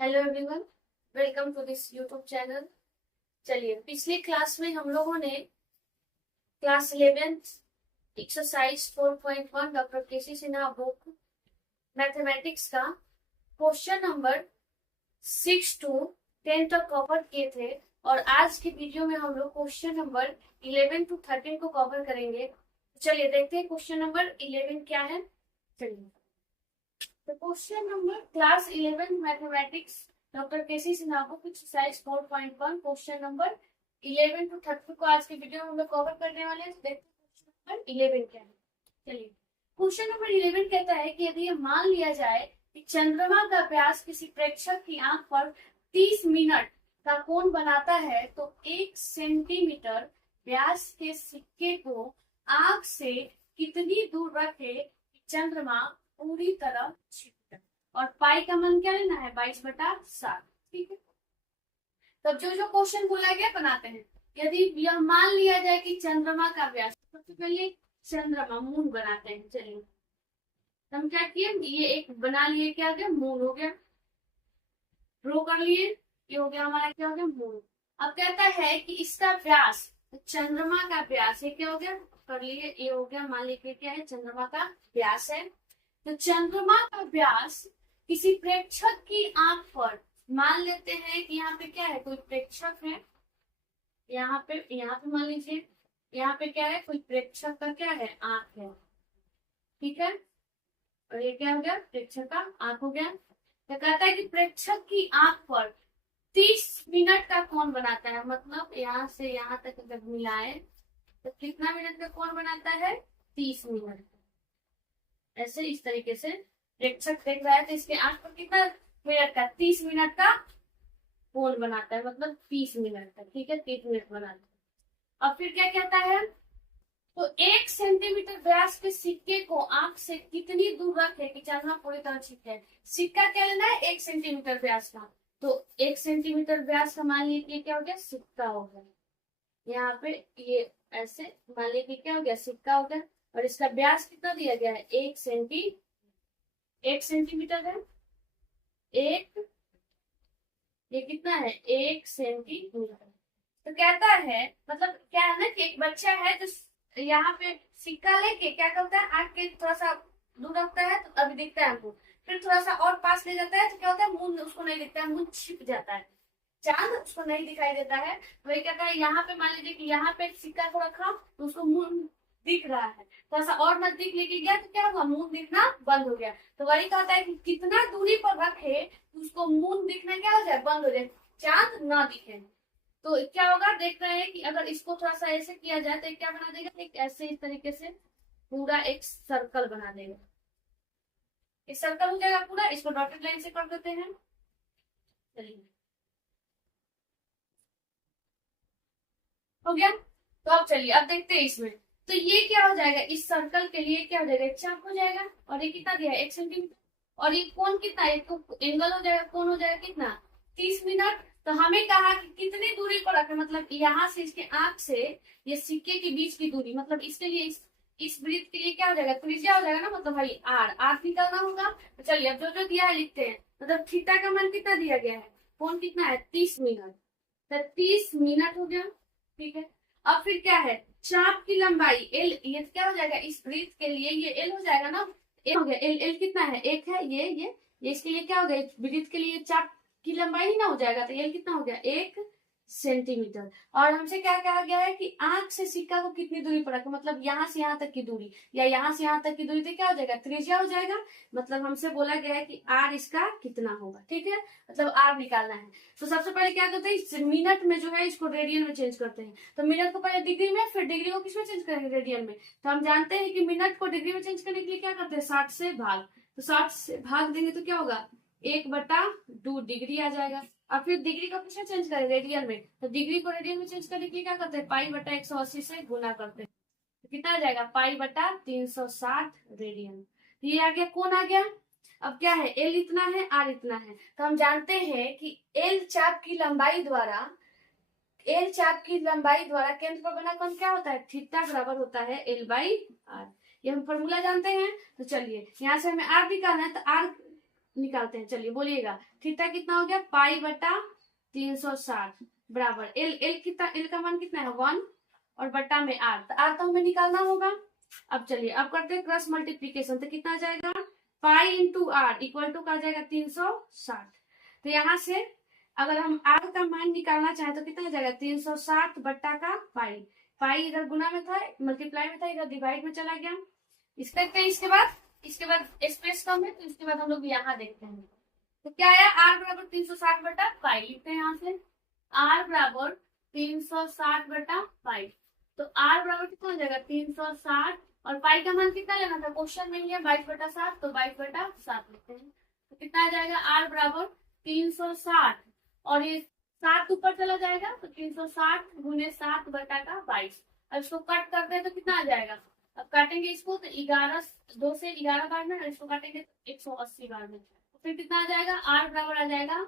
Hello everyone, welcome to this YouTube channel. चलिए, पिछली class में हम लोगों ने class 11th exercise 4.1 doctor KC Sinha book mathematics का क्वेश्चन नंबर 6 to 10 तक कवर किए थे। और आज की वीडियो में हम लोग क्वेश्चन नंबर 11 to 13 को कवर करेंगे। चलिए देखते हैं क्वेश्चन नंबर 11 क्या है। चलिए, तो question number class 11 mathematics doctor KC Sinha book exercise 4.1 question number 11 to 30 को आज के वीडियो में हम लोग कवर करने वाले हैं। देखते हैं क्वेश्चन नंबर 11 क्या है। चलिए, क्वेश्चन नंबर 11 कहता है कि यदि यह मान लिया जाए कि चंद्रमा का व्यास किसी प्रेक्षक की आंख पर 30 मिनट का कोण बनाता है, तो 1 सेंटीमीटर व्यास के सिक्के को आंख से कितनी दूर रखे कि चंद्रमा पूरी तरह छिप जाए। और पाई का मान क्या लेना है, 22/7। ठीक है, तब जो जो क्वेश्चन बोला गया बनाते हैं। यदि यह मान लिया जाए कि चंद्रमा का व्यास, सबसे पहले चंद्रमा मून बनाते हैं। चलिए, हम क्या किए, ये एक बना लिए, क्या हो गया, मून हो गया, ड्रॉ कर लिए, ये हो गया हमारा, क्या हो गया, मून। अब कहता है कि इसका व्यास, तो चंद्रमा का व्यास, ये क्या हो गया, कर लिए, ये हो गया, मान लीजिए क्या है, चंद्रमा का व्यास है। तो चंद्रमा का व्यास किसी प्रेक्षक की आंख पर, मान लेते हैं कि यहाँ पे क्या है, कोई प्रेक्षक है, यहाँ पे मान लीजिए, यहाँ पे क्या है, कोई प्रेक्षक का क्या है, आंख है। ठीक है, और ये क्या हो गया, प्रेक्षक का आंख हो गया। तो कहता है कि प्रेक्षक की आंख पर 30 मिनट का कोण बनाता है। मतलब यहाँ से यहाँ तक अगर मिलाए तो कितना मिनट का कोण बनाता है, 30 मिनट। ऐसे इस तरीके से प्रेक्षक देख रहा है, तो इसके आंख पर कितना मिनट का, 30 मिनट का कोण बनाता है, मतलब 30 मिनट का। ठीक है, 30 मिनट बनाता है। अब फिर क्या कहता है, तो 1 सेंटीमीटर व्यास के सिक्के को आंख से कितनी दूर रखे कि चंद्रमा पूरी तरह छिप जाए। सिक्का क्या लेना है, 1 सेंटीमीटर व्यास का। तो 1 सेंटीमीटर व्यास का मान लीजिए क्या हो गया, सिक्का हो गया। यहाँ पे ये ऐसे मान लीजिए क्या हो गया, सिक्का हो गया। और इसका व्यास कितना दिया गया है, 1 सेंटीमीटर है। एक, ये कितना है, 1 सेंटीमीटर। तो कहता है, मतलब क्या है ना कि एक बच्चा है जो यहाँ पे सिक्का लेके क्या करता है, आंख के थोड़ा सा दूर रखता है तो अभी दिखता है हमको, फिर थोड़ा सा और पास ले जाता है तो क्या होता है, मून उसको नहीं दिखता है, मून छिप जाता है, चांद उसको नहीं दिखाई देता है। तो ये कहता है, यहाँ पे मान लीजिए कि यहाँ पे सिक्का को रखा तो उसको मून दिख रहा है, थोड़ा सा और नजदीक लेके गया तो क्या होगा, मून दिखना बंद हो गया। तो वही कहता है कि कितना दूरी पर रखे तो उसको मून दिखना क्या हो जाए, बंद हो जाए, चांद ना दिखे। तो क्या होगा, देख रहे हैं कि अगर इसको थोड़ा सा ऐसे किया जाए तो क्या बना देगा, एक ऐसे इस तरीके से पूरा एक सर्कल बना देगा। इस सर्कल हो जाएगा पूरा, इसको डॉटेड लाइन से कर देते हैं। चलिए, हो गया। तो अब चलिए, अब देखते हैं इसमें, तो ये क्या हो जाएगा, इस सर्कल के लिए क्या हो जाएगा, एक चाप हो जाएगा। और ये कितना दिया है, 1 सेंटीमीटर। और ये कोण कितना है, तो एंगल हो जाएगा, कोण हो जाएगा कितना, 30 मिनट। तो हमें कहा कि कितनी दूरी पर रखे, मतलब यहाँ से इसके आंख से ये सिक्के के बीच की दूरी, मतलब इसके लिए इस वृत्त के लिए क्या हो जाएगा, त्रिज्या हो जाएगा ना, मतलब भाई आर निकालना होगा। तो चलिए, अब जो जो दिया है लिखते हैं। मतलब थीटा का मान कितना दिया गया है, कोण कितना है, 30 मिनट। तो 30 मिनट हो गया। ठीक है, अब फिर क्या है, चाप की लंबाई एल, ये क्या हो जाएगा, इस वृत्त के लिए ये एल हो जाएगा ना, एल हो गया, एल एल कितना है, 1 है। ये इसके लिए क्या हो गया, वृत्त के लिए चाप की लंबाई ही ना हो जाएगा, तो एल कितना हो गया, 1 सेंटीमीटर। और हमसे क्या कहा गया है कि आंख से सिक्का को कितनी दूरी पर रखें, मतलब यहाँ से यहाँ तक की दूरी, या यहाँ से यहाँ तक की दूरी, तो क्या हो जाएगा, त्रिज्या हो जाएगा। मतलब हमसे बोला गया है कि आर इसका कितना होगा। ठीक है, मतलब आर निकालना है। तो सबसे पहले क्या करते हैं, मिनट में जो है इसको रेडियन में चेंज करते हैं। तो मिनट को पहले डिग्री में, फिर डिग्री को किसमें चेंज करेंगे, रेडियन में। तो हम जानते हैं कि मिनट को डिग्री में चेंज करने के लिए क्या करते हैं, 60 से भाग। तो 60 से भाग देंगे तो क्या होगा, 1/2 डिग्री आ जाएगा। और फिर डिग्री को किसमें चेंज करें, रेडियन में। तो डिग्री को रेडियन में चेंज करने के लिए क्या करते हैं, पाई/180 से गुना करते हैं। तो कितना आ जाएगा, पाई/360 रेडियन। ये आ गया, कौन आ गया। अब क्या है, एल इतना है, आर इतना है। तो हम जानते हैं कि एल चाप की लंबाई द्वारा केंद्र पर बना कोण क्या होता है, थीटा बराबर होता है L/R। ये हम फॉर्मूला जानते हैं। तो चलिए, यहाँ से हमें आर निकालना है, तो आर निकालते हैं। चलिए बोलिएगा, थीटा कितना हो गया, पाई बटा 360 बराबर एल कितना, एल का मान कितना है 1 और बटा में आर, तो आर तो हमें निकालना होगा। अब चलिए अब करते हैं क्रॉस मल्टीप्लीकेशन, तो कितना आ जाएगा, pi into r equal to का जाएगा 360। तो यहाँ से अगर हम आर का मान निकालना चाहें तो कितना आ जाएगा 360 बट्टा का पाई, पाई इधर गुना में था, मल्टीप्लाई में था, इधर डिवाइड में चला गया। इसके बाद स्पेस कम है तो इसके बाद हम लोग यहाँ देखते हैं, तो क्या आया, आर बराबर 360 बटा पाई, लिखते हैं यहाँ से आर बराबर 360 बटा पाई। तो आर बराबर कितना हो जाएगा 360 और पाई का मान कितना लेना था, क्वेश्चन में लिया 22/7, तो 22/7 लिखते हैं। तो कितना आ जाएगा, आर बराबर 360 और ये 7 ऊपर चला जाएगा तो 360 गुने 7 बटा का 22। अब इसको कट करते हैं तो कितना आ जाएगा, अब काटेंगे इसको तो 11, 2 से 11 बार में, इसको काटेंगे तो 180 बार में, तो फिर कितना आ जाएगा, आर बराबर आ जाएगा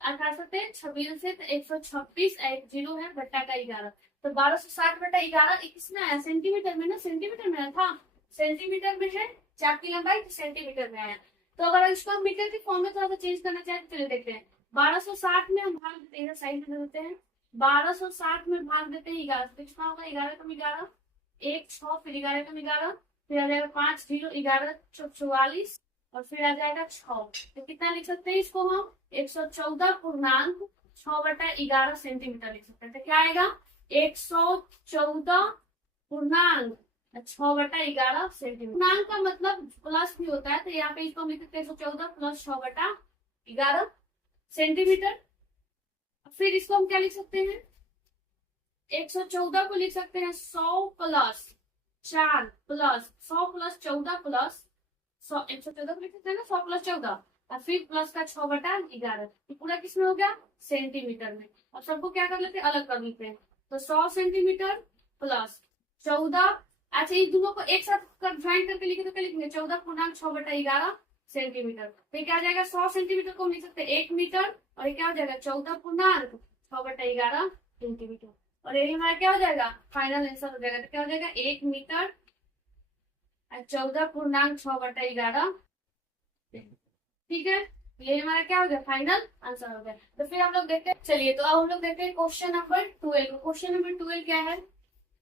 18 से 26 से 126, एक जीरो है बट्टा का 11, तो 1260 बटा 11 किसमें आया, सेंटीमीटर में ना, सेंटीमीटर में था, सेंटीमीटर में है, चाप की लंबाई तो सेंटीमीटर में आया। तो अगर इसको हम मीटर की फॉर्म में थोड़ा सा चेंज करना चाहें तो चलिए देखते हैं, 1260 में हम भाग देते हैं, साइड में देते हैं, 1260 में भाग देते हैं 11, तो कितना होगा 11 कम 11 1 6, फिर 11 कम 11, फिर आ जाएगा 5 0 11 44 और फिर आ जाएगा 6, तो कितना लिख सकते हैं इसको हम 114.6 बटा 11 सेंटीमीटर लिख सकते हैं। तो क्या आएगा 114.6 बटा 11 सेंटीमीटर। पूर्णांक का मतलब प्लस भी होता है, तो यहाँ पे इसको हम लिख सकते हैं 114 प्लस 6 बटा 11 सेंटीमीटर। फिर इसको हम क्या लिख सकते हैं, 114 को लिख सकते हैं 100 प्लस 4 प्लस 100 प्लस 14 प्लस 100, 114 को लिख सकते हैं ना 100 प्लस 14 और फिर प्लस का 6 बटा 11, ये पूरा किसमें हो गया, सेंटीमीटर में। अब सबको क्या कर लेते हैं, अलग कर लेते हैं, तो 100 सेंटीमीटर प्लस 14, अच्छा इन दोनों को एक साथ ज्वाइन करके लिखे तो क्या लिखेंगे 14.6 बटा 11 सेंटीमीटर। तो क्या आ जाएगा 100 सेंटीमीटर को हम लिख सकते हैं 1 मीटर और ये क्या हो जाएगा 14.6 बटा 11 सेंटीमीटर, और ये हमारा क्या हो जाएगा फाइनल आंसर हो जाएगा। तो क्या हो जाएगा 1 मीटर 14.6 बटा 11, ठीक है, ये हमारा क्या हो गया फाइनल आंसर हो गया। तो फिर हम लोग देखते हैं, चलिए तो अब हम लोग देखते हैं क्वेश्चन नंबर 12। क्वेश्चन नंबर 12 क्या है,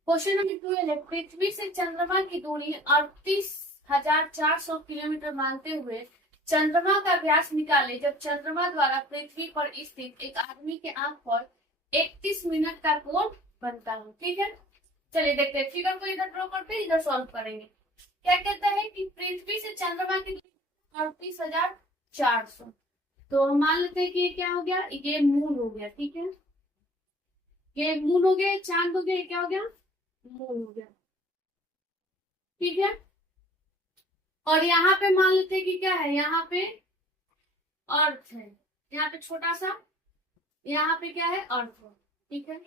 क्वेश्चन नंबर 12 है, पृथ्वी से चंद्रमा की दूरी 38,400 किलोमीटर मानते हुए चंद्रमा का व्यास निकाले जब चंद्रमा द्वारा पृथ्वी पर स्थित एक आदमी के आंख पर 31 मिनट का कोण बनता है। ठीक है, चलिए देखते हैं, फिगर को इधर ड्रॉ करके इधर सॉल्व करेंगे। क्या कहता है कि पृथ्वी से चंद्रमा की दूरी 38,400, तो हम मान लेते हैं कि ये क्या हो गया, ये मून हो गया, ठीक है, ये मून हो गया, चांद हो गया, ये क्या हो गया मून हो गया, ठीक है। और यहाँ पे मान लेते हैं कि क्या है, यहाँ पे अर्थ है, यहाँ पे छोटा सा, यहाँ पे क्या है अर्थ है, ठीक है,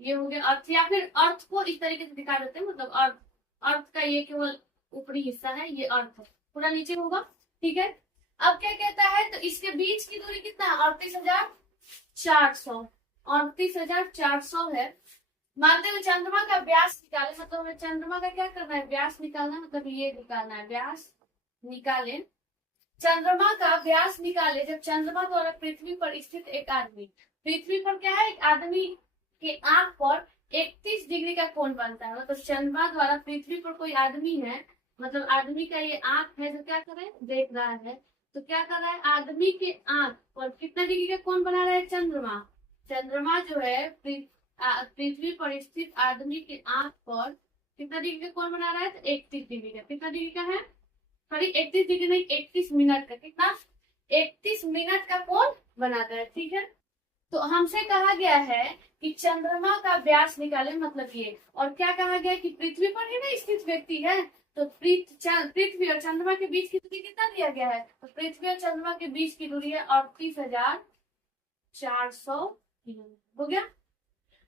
ये हो गया अर्थ, या फिर अर्थ को इस तरीके से दिखा देते हैं, मतलब अर्थ, अर्थ का ये केवल ऊपरी हिस्सा है, ये अर्थ है, पूरा नीचे होगा, ठीक है। अब क्या कहता है, तो इसके बीच की दूरी कितना है 38,400, 38,400 है। मानते हुए चंद्रमा का व्यास निकाले, मतलब हमें चंद्रमा का क्या करना है, व्यास निकालना है, मतलब ये निकालना है, व्यास निकाले, चंद्रमा का व्यास निकाले जब चंद्रमा द्वारा पृथ्वी पर स्थित एक आदमी, पृथ्वी पर क्या है एक आदमी के आंख पर 31 डिग्री का कोण बनता है, मतलब चंद्रमा द्वारा पृथ्वी पर कोई आदमी है, मतलब आदमी का ये आंख है जो क्या कर रहा है देख रहा है, तो क्या कर रहा है आदमी के आंख पर कितना डिग्री का कोण बना रहा है चंद्रमा, चंद्रमा जो है पृथ्वी पर स्थित आदमी के आंख पर कितना डिग्री का कोण बना रहा है, तो 31 डिग्री का, कितना डिग्री का है, सॉरी 31 डिग्री नहीं 31 मिनट का, कितना 31 मिनट का कोण बनाता है, ठीक है। तो हमसे कहा गया है कि चंद्रमा का व्यास निकाले, मतलब ये, और क्या कहा गया है कि पृथ्वी पर ही ना स्थित व्यक्ति है, तो पृथ्वी और चंद्रमा के बीच की दूरी कितना दिया गया है, तो पृथ्वी और चंद्रमा के बीच की दूरी है 38,400 किलोमीटर, हो गया।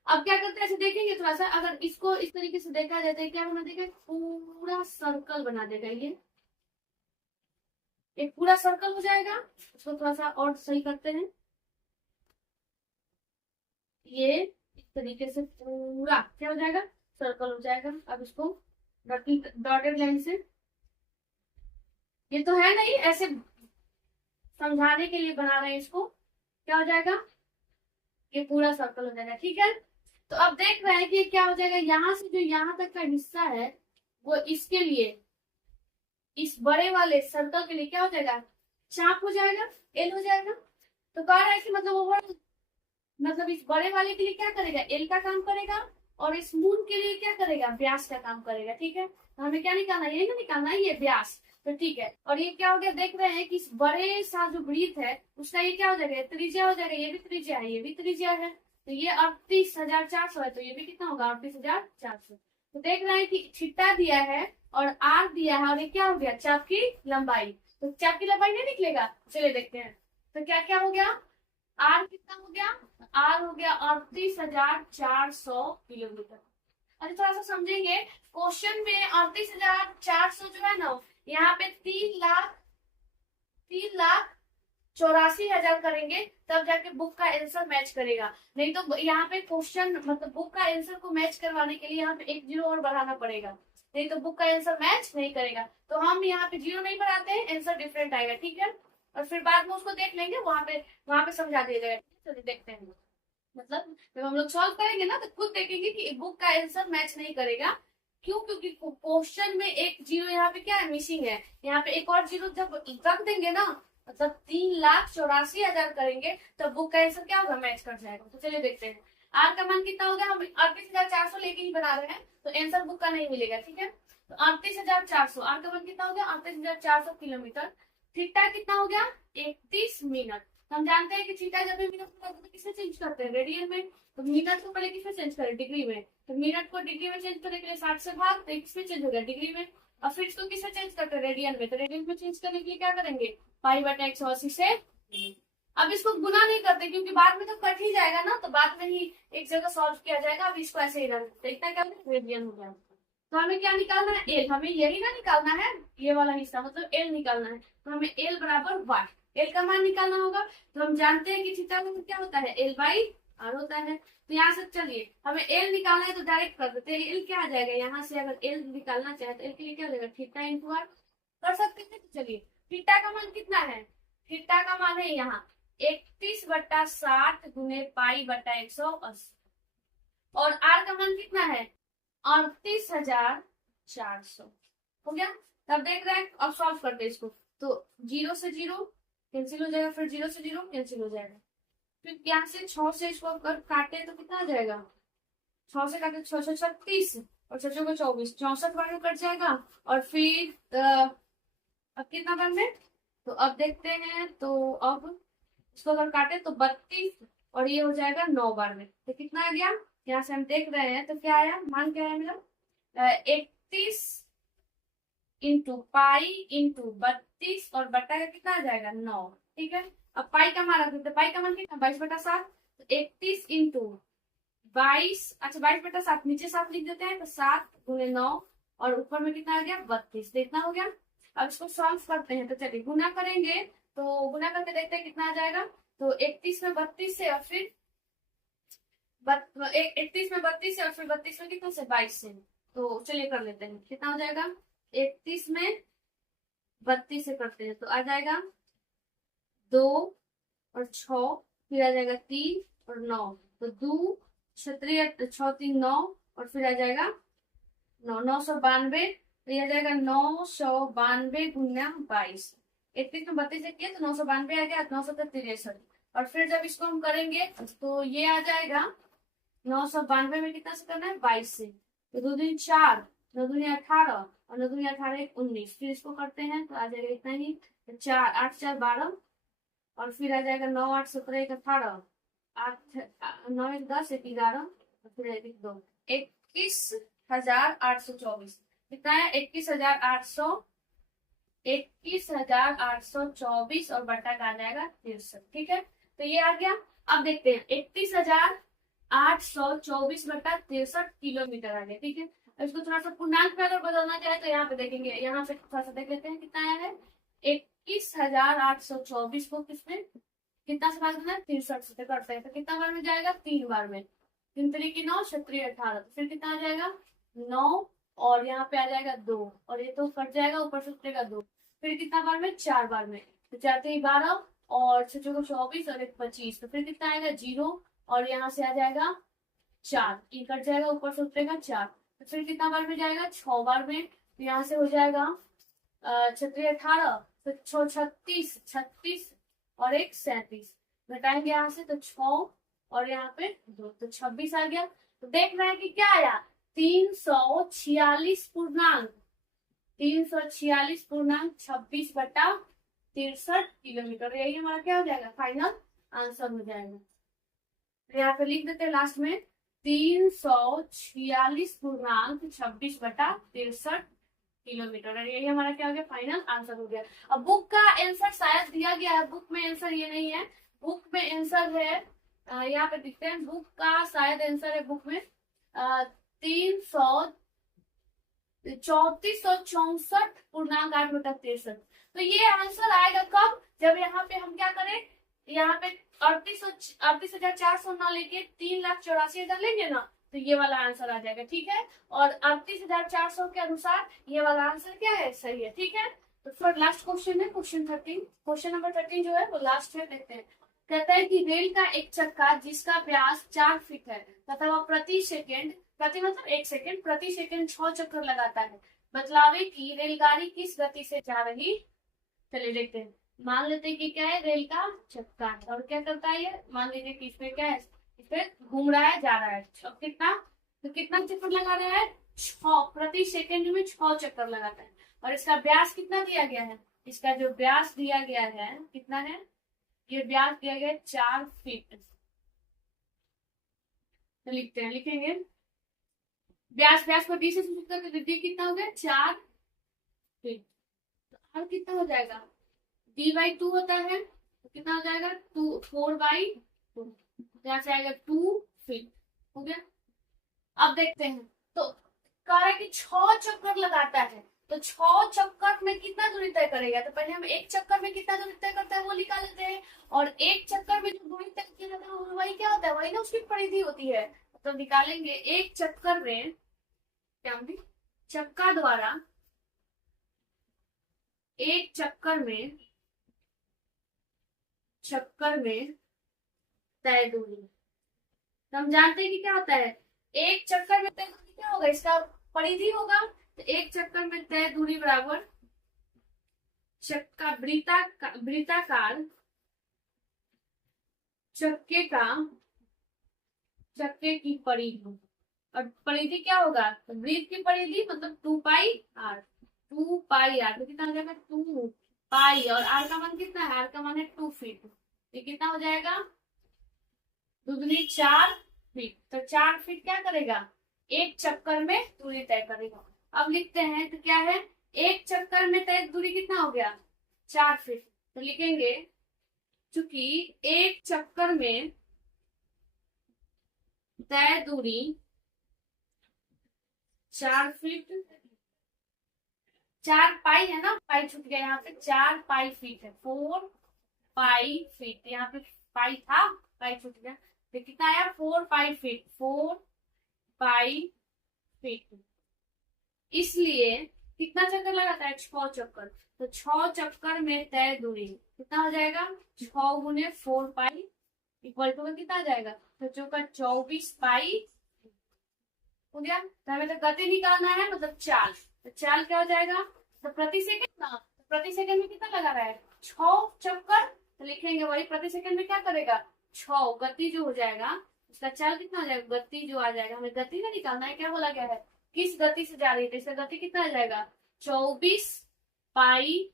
अब क्या करते हैं, ऐसे देखेंगे थोड़ा सा, अगर इसको इस तरीके से देखा जाता है, क्या बना देगा पूरा सर्कल बना देगा, ये एक पूरा सर्कल हो जाएगा। इसको थोड़ा सा और सही करते हैं, ये इस तरीके से पूरा क्या हो जाएगा सर्कल हो जाएगा। अब इसको डॉटेड लाइन से, ये तो है नहीं ऐसे समझाने के लिए बना रहे हैं इसको, क्या हो जाएगा, ये पूरा सर्कल हो जाएगा। ठीक है, तो अब देख रहे हैं कि क्या हो जाएगा, यहाँ से जो यहाँ तक का हिस्सा है वो इसके लिए, इस बड़े वाले सर्कल के लिए क्या हो जाएगा, चाप हो जाएगा, एल हो जाएगा। तो कह रहा है कि मतलब ओवर, मतलब इस बड़े वाले के लिए क्या करेगा, एल का काम करेगा, और इस मून के लिए क्या करेगा, व्यास का काम करेगा। ठीक है, तो हमें क्या निकालना है, यही ना निकालना है, ये व्यास। तो ठीक है, और ये क्या हो गया, देख रहे हैं कि इस बड़े सा जो वृत्त है उसका ये क्या हो जाएगा, त्रिज्या हो जाएगा, ये भी त्रिज्या है, ये भी त्रिज्या है। तो ये 38,400 है, तो ये भी कितना होगा, 38,400। तो देख रहे हैं कि थीटा दिया है और आर दिया है, और ये क्या हो गया, चाप की लंबाई। तो चाप की लंबाई नहीं निकलेगा, चलिए देखते हैं। तो क्या क्या हो गया, आर कितना हो गया, आर हो गया 38,400 किलोमीटर। अच्छा थोड़ा सा समझेंगे, क्वेश्चन में 38,400 जो है ना, यहाँ पे 3,84,000 करेंगे तब जाके बुक का आंसर मैच करेगा। नहीं तो यहाँ पे क्वेश्चन मतलब बुक का आंसर को मैच करवाने के लिए यहाँ पे एक जीरो और बढ़ाना पड़ेगा, नहीं तो बुक का आंसर मैच नहीं करेगा। तो हम यहाँ पे जीरो नहीं बढ़ाते हैं, आंसर डिफरेंट आएगा। ठीक है, और फिर बाद में उसको देख लेंगे, वहां पे समझा दिया जाएगा। चलिए देखते हैं, मतलब जब हम लोग सॉल्व करेंगे ना तो खुद देखेंगे कि बुक का आंसर मैच नहीं करेगा। क्यों, क्योंकि क्वेश्चन में एक जीरो यहाँ पे क्या है, मिसिंग है। यहाँ पे एक और जीरो जब रख देंगे ना, मतलब 3,84,000 करेंगे तब बुक का आंसर क्या होगा, मैच कर जाएगा। तो चलिए देखते हैं, आर का मान कितना होगा, हम 38,400 लेके ही बना रहे हैं, तो आंसर बुक का नहीं मिलेगा। ठीक है, तो 38,400, आर का मान कितना हो गया, 38,400 किलोमीटर। थीटा कितना हो गया, 31 मिनट। हम जानते हैं कि थीटा जब भी मिनट में तो किससे चेंज करते हैं, रेडियन में। तो मिनट को पहले किसमें चेंज करें, डिग्री में। तो मिनट को डिग्री में चेंज करने के लिए 60 से भाग, तो किसमें चेंज हो गया, डिग्री में। और फिर इसको किसमें चेंज करते हैं, रेडियन में। तो रेडियन में चेंज करने के लिए क्या करेंगे, पाई बटा 180 से। अब इसको गुना नहीं करते क्योंकि बाद में तो कट ही जाएगा ना, तो बाद में ही एक जगह सॉल्व किया जाएगा। अब इसको ऐसे ही रख देते, इतना क्या रेडियन हो गया। तो हमें क्या निकालना है, एल। हमें यही ना निकालना है, ये वाला हिस्सा मतलब एल निकालना है। तो हमें एल बराबर वाई, एल का मान निकालना होगा। तो हम जानते हैं कि थीटा का क्या होता है, एल बाई आर होता है। तो यहाँ से चलिए हमें एल निकालना है, तो डायरेक्ट कर देते हैं। एल क्या आ जाएगा, यहाँ से अगर एल निकालना चाहे तो एल के लिए क्या हो जाएगा, थीटा इंटू आर कर सकते हैं। तो चलिए थीटा का मान कितना है, थीटा का मान है यहाँ 31/60 गुने पाई बटा 180, और आर का मान कितना है 38,400 हो गया। तब देख रहे हैं, अब सॉल्व करते हैं इसको। तो जीरो से जीरो कैंसिल हो जाएगा, फिर जीरो से जीरो कैंसिल हो जाएगा, फिर यहाँ से 6 से इसको अगर काटे तो कितना आ जाएगा, 6 से काटे 6 से 36 और 6 को 24, 64 बार में कट जाएगा। और फिर अब कितना बार में, तो अब देखते हैं। तो अब इसको अगर काटे तो 32 और ये हो जाएगा 9 बार में। तो कितना आ गया, यहाँ से हम देख रहे हैं तो क्या आया, मान क्या है मेरा 31 इंटू पाई इंटू 32 और बटा का कितना आ जाएगा 9। ठीक है, अब पाई का मान रख देते, पाई का मान कितना 22/7। तो 31 इंटू 22, अच्छा 22/7 नीचे 7 लिख देते हैं, तो 7 गुने 9 और ऊपर में कितना आ गया 32। देखना हो गया। अब इसको सॉल्व करते हैं, तो चलिए गुना करेंगे, तो गुना करके देखते हैं कितना आ जाएगा। तो 31 में 32 से और फिर 31 में 32 से और फिर 32 में कितना से 22 से। तो चलिए कर लेते हैं, कितना हो जाएगा 31 में 32 से करते हैं, तो आ जाएगा 2 और 6, फिर आ जाएगा 3 और 9, तो 2 6 3 9 और फिर आ जाएगा 9 992। तो ये आ जाएगा 992 गुना 22। 31 में 32 से किया तो 992 आ गया, 963। और फिर जब इसको हम करेंगे तो ये आ जाएगा 992 में कितना से करना है 22 से। तो 2 दूनी 4, 9 दूनी 18 और 9 दूनी 18 19। फिर इसको करते हैं तो आ जाएगा इतना ही, 4 8 4 12 और फिर आ जाएगा 9 8 17 18 8 9 1 10 1 11 और फिर 1 2 21,824। कितना है 21,824 और बटा का आ जाएगा 63। ठीक है, तो ये आ गया। अब देखते हैं 31,824 बटा 63 किलोमीटर आ गया। ठीक है, इसको थोड़ा सा पूर्णांक में अगर बदलना चाहे तो यहाँ पे देखेंगे, यहाँ पे थोड़ा सा देख लेते हैं कितना आया है। 21,824 को किसमें कितना से भाग देना है 63 से करते हैं, तो कितना बार में जाएगा 3 बार में। 3 3 की 9 6 3 18, तो फिर कितना आ जाएगा 9 और यहाँ पे आ जाएगा 2 और ये तो कट जाएगा, ऊपर से उठेगा 2। फिर कितना बार में 4 बार में, तो 4×3 = 12 और 6×4 = 24 और 1 25, तो फिर कितना आएगा 0 और यहाँ से आ जाएगा 4, ये कट जाएगा, ऊपर से उतरेगा 4, तो फिर कितना बार में जाएगा 6 बार में, तो यहाँ से हो जाएगा 6×3 = 18, तो 6 36, 36 और 1 37, घटाएंगे यहाँ से तो 6 और यहाँ पे 2, तो 26 आ गया। तो देख रहे हैं कि क्या आया 346 पूर्णांक 26 किलोमीटर, यही हमारा क्या हो जाएगा फाइनल आंसर हो जाएगा। तो यहाँ पे लिख देते हैं लास्ट में 346 पूर्णांक 26/63 किलोमीटर, यही हमारा क्या हो गया फाइनल आंसर हो गया। अब बुक का आंसर शायद दिया गया है, बुक में आंसर ये नहीं है, बुक में आंसर है यहाँ पे दिखते हैं, बुक का शायद आंसर है बुक में 334 पूर्णांक 8/63। तो ये आंसर आएगा कब, जब यहाँ पे हम क्या करें, यहाँ पे 38,400 ना लेके 3,84,000 लेंगे ना, तो ये वाला आंसर आ जाएगा, ठीक है। और 38,400 के अनुसार ये वाला आंसर क्या है, सही है, ठीक है। तो फिर लास्ट क्वेश्चन है क्वेश्चन नंबर 13 जो है वो लास्ट है, देखते हैं। कहता है कि रेल का एक चक्का जिसका व्यास 4 फीट है तथा वह प्रति सेकंड 6 चक्कर लगाता है, बतलावे कि रेलगाड़ी किस गति से जा रही। चलिए देखते हैं। मान लेते हैं कि क्या है, रेल का चक्का है और क्या करता है ये, मान लीजिए कि इसमें क्या है, इस पे घूम रहा है, जा रहा है, अब कितना, तो कितना चक्कर लगा रहा है 6, प्रति सेकंड में 6 चक्कर लगाता है। और इसका व्यास कितना दिया गया है, इसका जो व्यास दिया गया है कितना है, ये व्यास दिया गया है 4 फीट। तो लिखते हैं, लिखेंगे व्यास को डी से सूचित करके डी कितना हो गया 4 फीट। तो अब कितना हो जाएगा, d/2 होता है, तो कितना हो जाएगा 4/2, यहाँ से आएगा 2 फीट, हो गया। अब देखते हैं, तो कह रहा है कि 6 चक्कर लगाता है, तो 6 चक्कर में कितना दूरी तय करेगा, तो पहले हम एक चक्कर में कितना दूरी तय करता है वो निकाल लेते हैं, और एक चक्कर में जो दूरी तय किया जाता है वही क्या होता है, वही ना उसकी परिधि होती है। तो निकालेंगे एक चक्कर में, क्या होगी, चक्का द्वारा एक चक्कर में तय दूरी, तो हम जानते हैं कि क्या होता है, एक चक्कर में तय दूरी क्या होगा, इसका परिधि होगा। तो एक चक्कर में तय दूरी बराबर चक्का वृत्ताकार चक्के की परिधि, और परिधि क्या होगा, तो वृत्त की परिधि मतलब 2πr, तो कितना हो जाएगा 2π, और r का मान कितना है, r का मान है 2 फीट, ये कितना हो जाएगा 2×2 4 फीट। तो 4 फीट क्या करेगा, एक चक्कर में दूरी तय करेगा। अब लिखते हैं, तो क्या है, एक चक्कर में तय दूरी कितना हो गया 4 फीट, तो लिखेंगे चूंकि एक चक्कर में तय दूरी 4 फीट, 4 पाई है ना, पाई छूट गया यहाँ पे, 4 पाई फीट है, 4 पाई फीट, यहाँ पे पाई था, पाई छूट गया, तो कितना आया 4 पाई फीट, 4 पाई फीट। इसलिए कितना चक्कर लगाता है 6 चक्कर, तो 6 चक्कर में तय दूरी कितना हो जाएगा 6×4π इक्वल टू कितना आ जाएगा, तो चौका 24 पाई हो गया। तो हमें तो गति निकालना है, मतलब चाल, तो चाल क्या हो जाएगा, तो प्रति सेकंड ना, तो प्रति सेकंड में कितना लगा रहा है 6 चक्कर, तो लिखेंगे वही प्रति सेकंड में क्या करेगा 6, गति जो हो जाएगा उसका चाल कितना हो जाएगा, गति जो आ जाएगा, हमें गति में निकालना है, क्या बोला गया है किस गति से जा रही है, तो इसका गति कितना आ जाएगा 24 पाई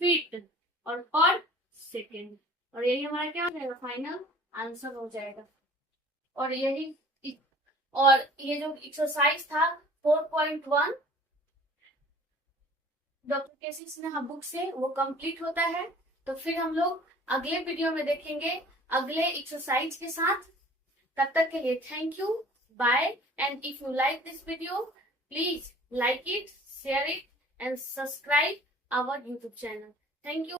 फीट और पर सेकेंड, और यही हमारा क्या हो जाएगा फाइनल आंसर हो जाएगा। और यही, और ये जो एक्सरसाइज था 4.1 डॉक्टर केसी सिन्हा बुक से वो कंप्लीट होता है। तो फिर हम लोग अगले वीडियो में देखेंगे अगले एक्सरसाइज के साथ। तब तक के लिए thank you, bye, and if you like this video please like it, share it and subscribe our YouTube channel. Thank you.